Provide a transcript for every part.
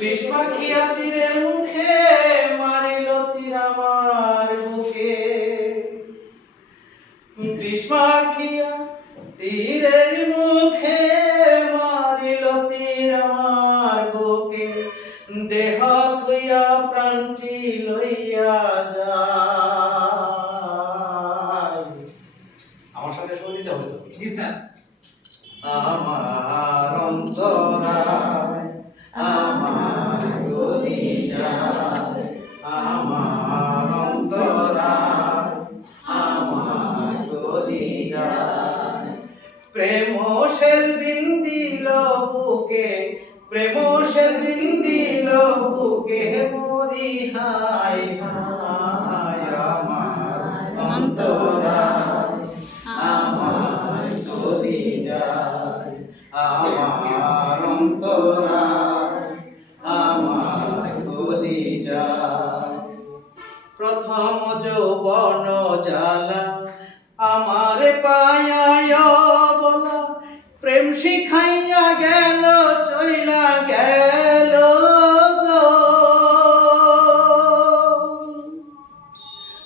বিষ মাখিয়া তীরের মুখে মারিল তীর আমার বুকে। বিষ মাখিয়া তীরের মুখে মারিল তীর আমার বুকে। দেহ থুইয়া প্রাণটি লইয়া যায়। আমার সাথে শুনে দিতে হবে তো। জি স্যার। আমার অন্তরায় আমার কলিজায়, আমার অন্তরায় আমার কলিজায়। প্রেম শেল বিন্দিল বুকে, প্রেম শেল বিন্দিল বুকে মরি হায় হায়। আমার অন্তরায় আমার কলিজায়, আমার অন্তরায় আমার কলিজায়। প্রথম যৌবন জ্বালা আমার পায়ায় বলা, প্রেম শিখাইয়া গেল চইলা গেল গো।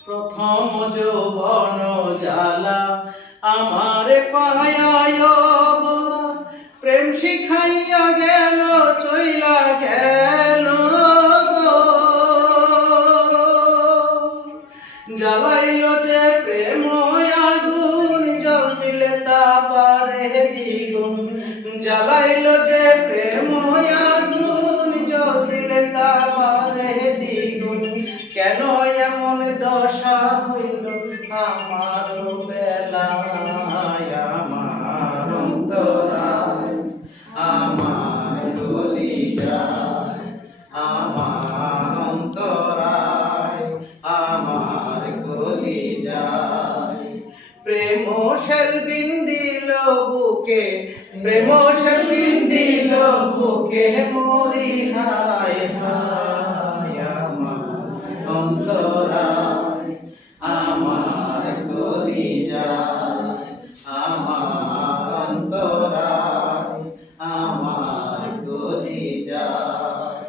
প্রথম যৌবন জ্বালা আমার পায়ায় বলা, প্রেম শিখাইয়া গেল চইলা গেল গো। জ্বালাইল যে প্রেম আগুন, জল দিলে তা বাড়ে দ্বিগুণ। জ্বালাইল যে প্রেম আগুন, জল দিলে তা বাড়ে দ্বিগুণ। কেন এমন দশা হইল আমার বেলায়। আমার অন্তরায় আমার কলিজায়, আমার অন্তরায় আমার কলিজায়। প্রেম শেল বিন্দিল বুকে, প্রেম শেল বিন্দিল বুকে মরি হায় হায়। আমার অন্তরায় আমার কলিজায়, আমার অন্তরায় আমার কলিজায়।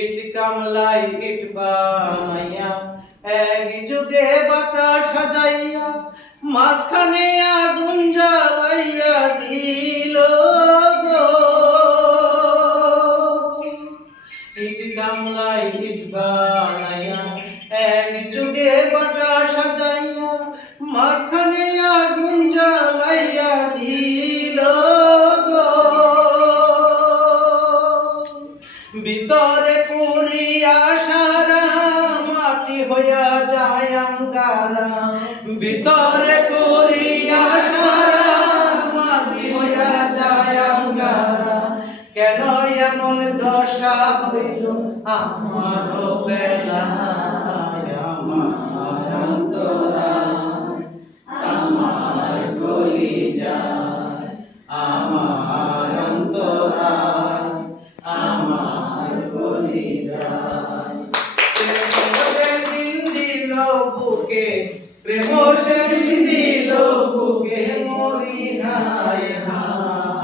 ইট কামলাই ইট বানাইয়া এক যুগে বাটা সাজাইয়া, মাঝখানে আগুন জ্বালাইয়া দিল গো। ইট কামলাই ইট বানাইয়া এক যুগে বাটা সাজাইয়া, মাঝখানে আগুন জ্বালাইয়া দিল গো। ভিতরে পুরিয়া সারা মাটি হইয়া যায় আঙ্গারা। ভিতরে পুরিয়া সারা মাটি হইয়া যায় আঙ্গারা। কেন এমন দশা হইল আমার বেলায়। আমার অন্তরায় আমার কলিজায়, আমার অন্তরায় আমার কলিজায়। প্রেম শেল বিন্দিল বুকে, প্রেম শেল বিন্দিল বুকে মরি হায় হায়।